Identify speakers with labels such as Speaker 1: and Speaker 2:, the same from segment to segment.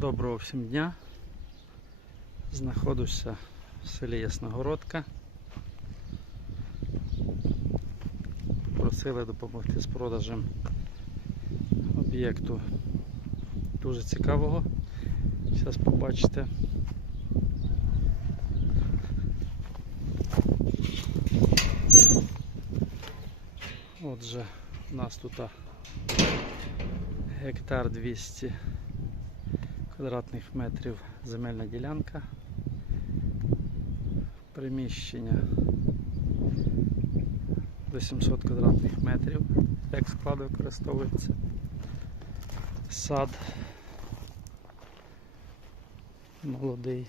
Speaker 1: Доброго всім дня. Знаходжуся в селі Ясногородка. Просили допомогти з продажем об'єкту дуже цікавого. Зараз побачите. Отже, у нас тут гектар 200 квадратних метрів земельна ділянка. Приміщення 800 квадратних метрів, як склад використовується. Сад молодий.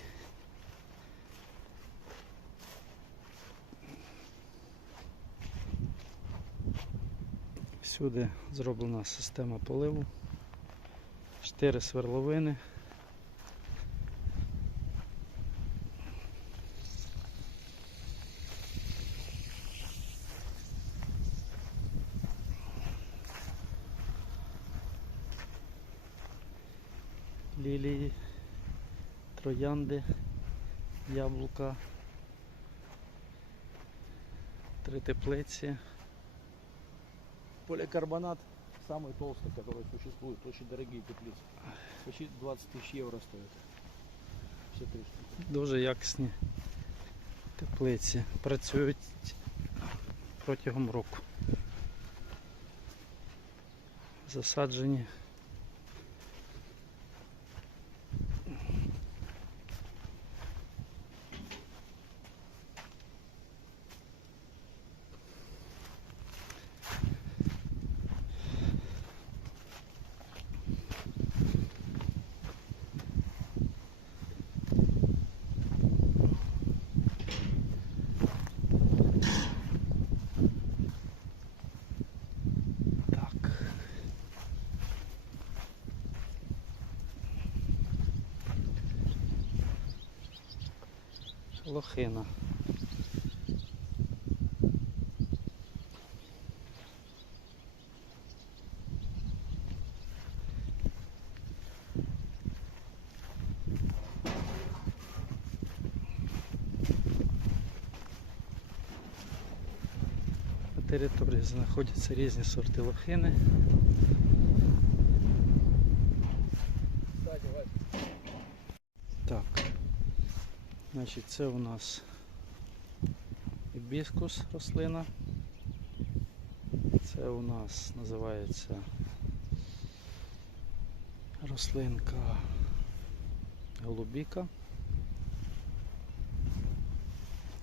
Speaker 1: Всюди зроблена система поливу, 4 сверловини. троянди, яблука, три теплиці.
Speaker 2: Поликарбонат самый толстый, который существует, очень дорогие теплицы. Почти 20 тысяч евро стоит. Все три штуки.
Speaker 1: Дуже якісні теплиці. Працюють протягом року. Засаджені. Лохина. На території знаходяться різні сорти лохини. Значить, це у нас гібіскус рослина. Це у нас називається рослинка голубіка.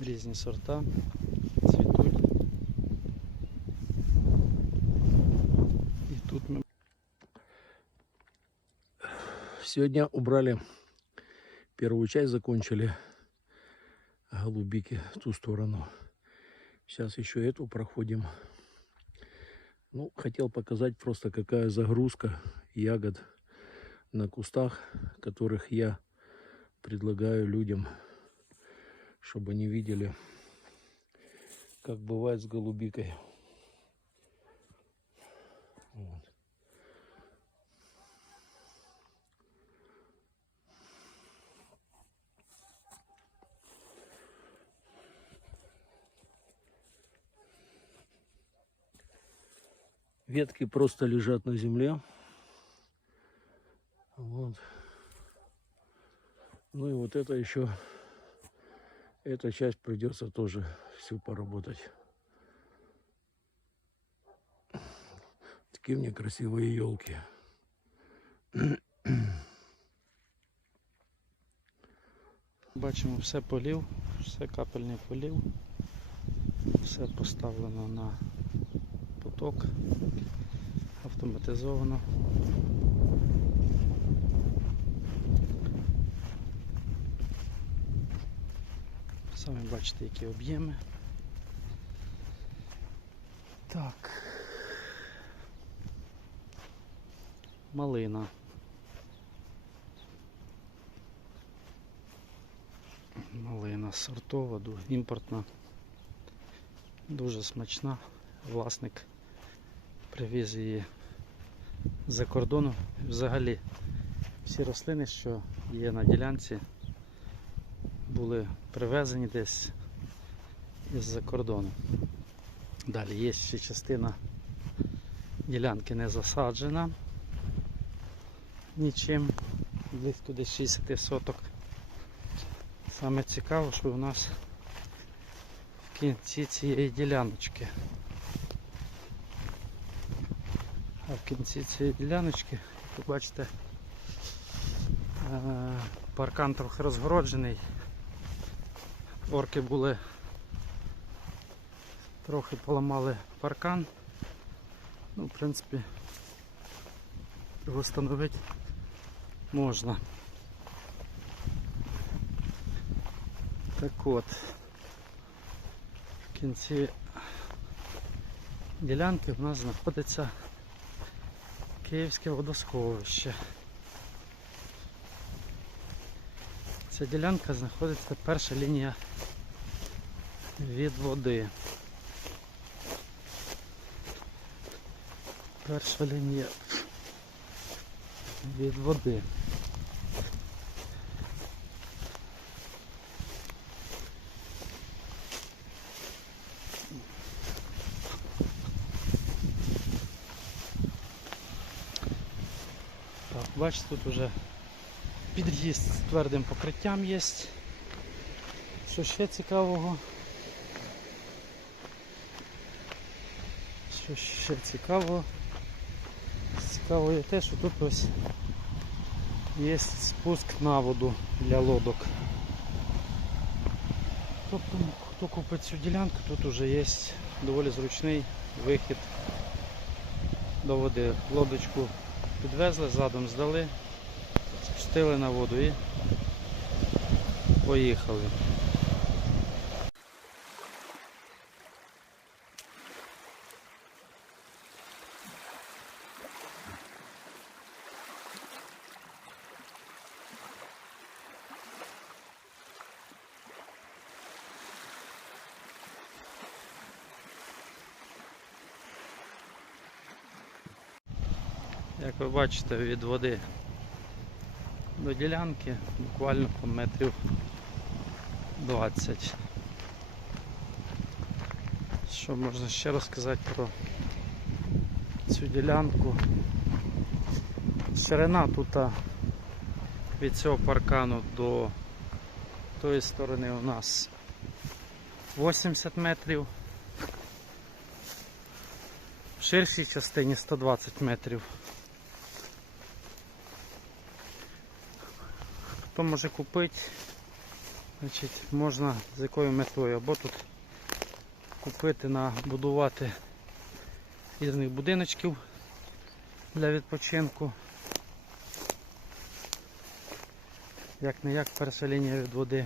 Speaker 1: Різні сорта цвітуть. І тут ми
Speaker 2: Сегодня убрали первую часть, закончили голубики в ту сторону. Сейчас еще эту проходим. Ну, хотел показать просто какая загрузка ягод на кустах, которых я предлагаю людям, чтобы они видели, как бывает с голубикой. Ветки просто лежат на земле. Вот. Ну и вот это еще, эта часть придется тоже всю поработать. Такие мне красивые елки.
Speaker 1: Бачимо все полів, все капельний полів, все поставлено на поток, автоматизовано. Самі бачите, які об'єми. Так. Малина. Малина сортова, імпортна. Дуже смачна. Власник привіз її з-за кордону. Взагалі всі рослини, що є на ділянці, були привезені десь із-за кордону. Далі є ще частина ділянки не засаджена нічим, близько десь 60 соток. Саме цікаво, що у нас в кінці цієї діляночки. А в кінці цієї діляночки, як ви бачите, е, паркан трохи розгороджений. Орки були трохи поламали паркан. Ну, в принципі, його встановити можна. Так от, в кінці ділянки в нас знаходиться Київське водосховище. Ця ділянка знаходиться перша лінія від води. Перша лінія від води. Бачите, тут вже під'їзд з твердим покриттям є. Що ще цікавого? Що ще цікавого? Цікаво є те, що тут ось є спуск на воду для лодок. Тобто, хто купить цю ділянку, тут вже є доволі зручний вихід до води. Лодочку підвезли, задом здали, спустили на воду і поїхали. Ви бачите, від води до ділянки буквально по метрів 20. Що можна ще розказати про цю ділянку? Ширина тут від цього паркану до тої сторони у нас 80 метрів. В ширшій частині 120 метрів. Хто може купити, значить, можна з якою метою, або тут купити, набудувати різних будиночків для відпочинку. Як не як перша лінія від води.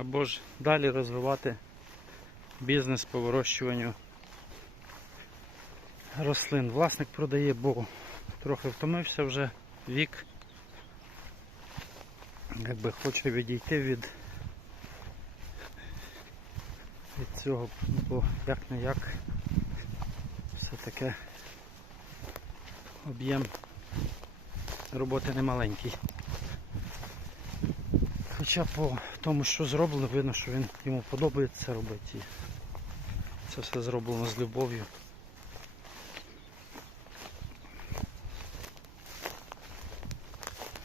Speaker 1: Або ж далі розвивати бізнес по вирощуванню рослин. Власник продає, бо трохи втомився вже вік. Якби хоче відійти від, від цього, бо як не як все таке об'єм роботи немаленький. Хоча по тому, що зроблено, видно, що він йому подобається робити. Це все зроблено з любов'ю.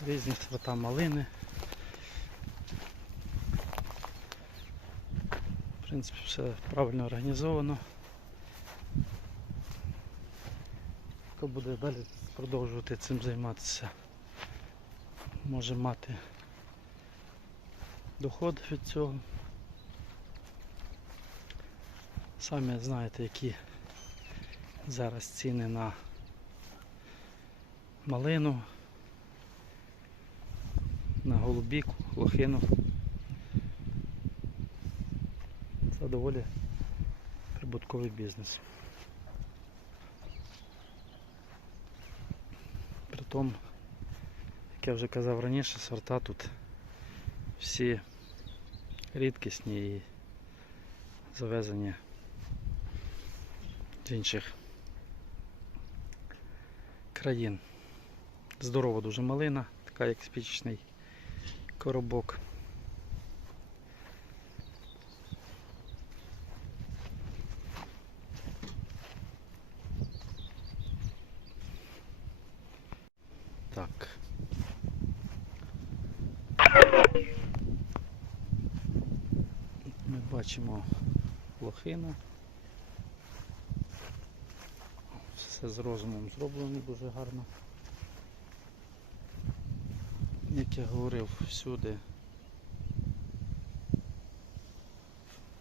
Speaker 1: Різні сорта малини. Принципі, все правильно організовано. Хто буде далі продовжувати цим займатися, може мати доход від цього. Самі знаєте, які зараз ціни на малину, на голубіку, лохину. Це доволі прибутковий бізнес. Притом, як я вже казав раніше, сорта тут всі рідкісні і завезені з інших країн. Здорова дуже малина, така як спічний коробок. Так. Ми бачимо лохину. Все з розумом зроблено дуже гарно. Як я говорив, всюди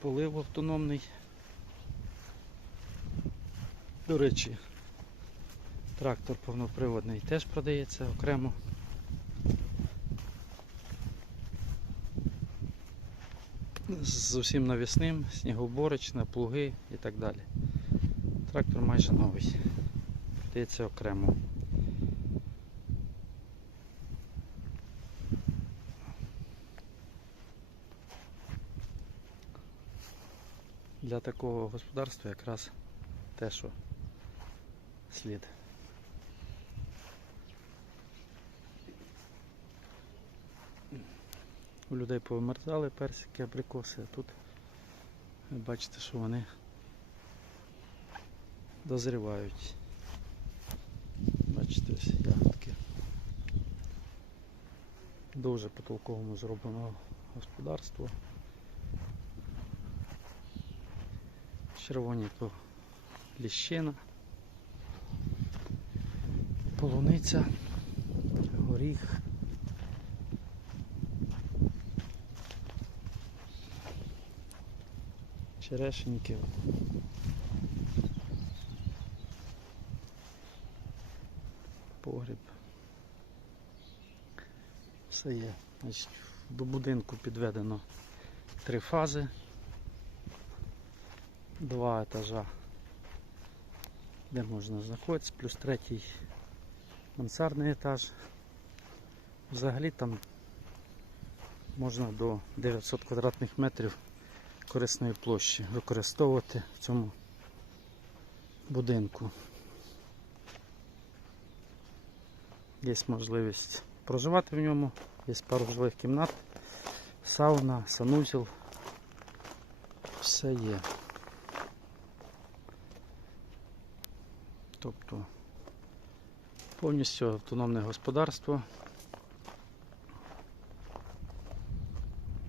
Speaker 1: полив автономний. До речі, трактор повноприводний теж продається окремо. З усім навісним, снігоуборочна, плуги і так далі. Трактор майже новий. Продається окремо. Для такого господарства якраз те, що слід. У людей повимерзали персики, абрикоси, а тут ви бачите, що вони дозрівають. Бачите, ось ягодки. Дуже по-толковому зроблено господарство. Червоні то ліщина, полуниця, горіх. Черешеньки. Погріб. Все є. До будинку підведено три фази два етажа, де можна знаходитися, плюс третій мансардний етаж. Взагалі там можна до 900 квадратних метрів корисної площі використовувати в цьому будинку. Є можливість проживати в ньому, є пару жилих кімнат, сауна, санузел. Все є. Тобто повністю автономне господарство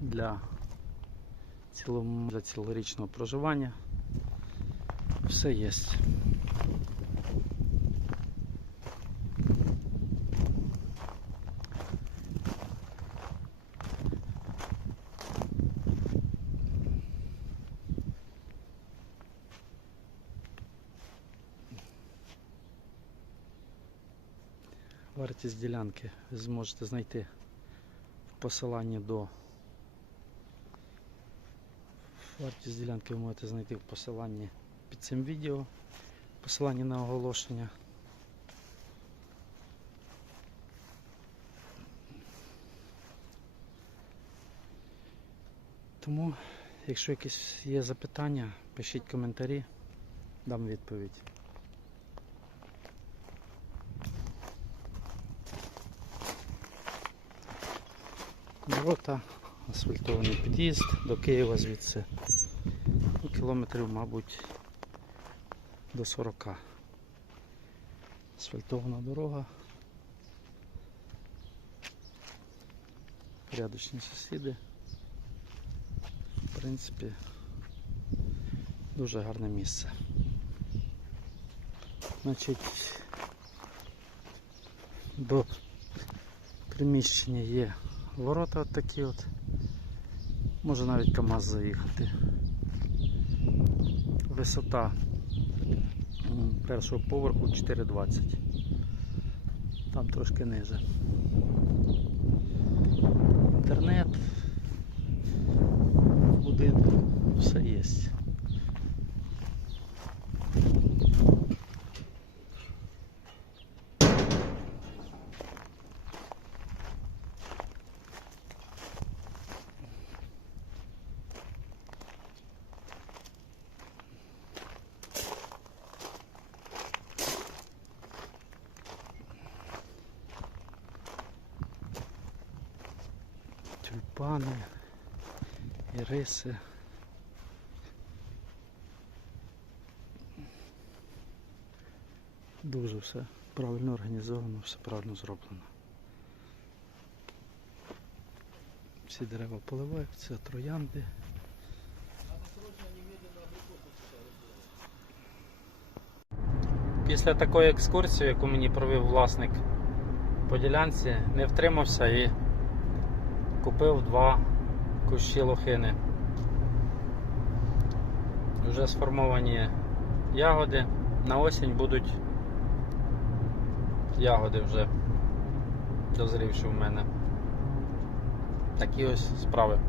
Speaker 1: для, цілому, для цілорічного проживання. Все є. Вартість ділянки зможете знайти в посиланні до. Вартість ділянки ви можете знайти в посиланні під цим відео, посиланні на оголошення. Тому, якщо якісь є запитання, пишіть коментарі, дам відповідь. Ворота, асфальтований під'їзд до Києва звідси. Ну, кілометрів, мабуть, до 40. Асфальтована дорога. Порядочні сусіди. В принципі, дуже гарне місце. Значить, до приміщення є Ворота от такі от. Може навіть КАМАЗ заїхати. Висота першого поверху 4,20. Там трошки ниже. Тюльпани, іриси. Дуже все правильно організовано, все правильно зроблено. Всі дерева поливаються, троянди. Після такої екскурсії, яку мені провів власник по ділянці, не втримався і купив два кущі лохини. Вже сформовані ягоди. На осінь будуть ягоди вже дозрівши в мене. Такі ось справи.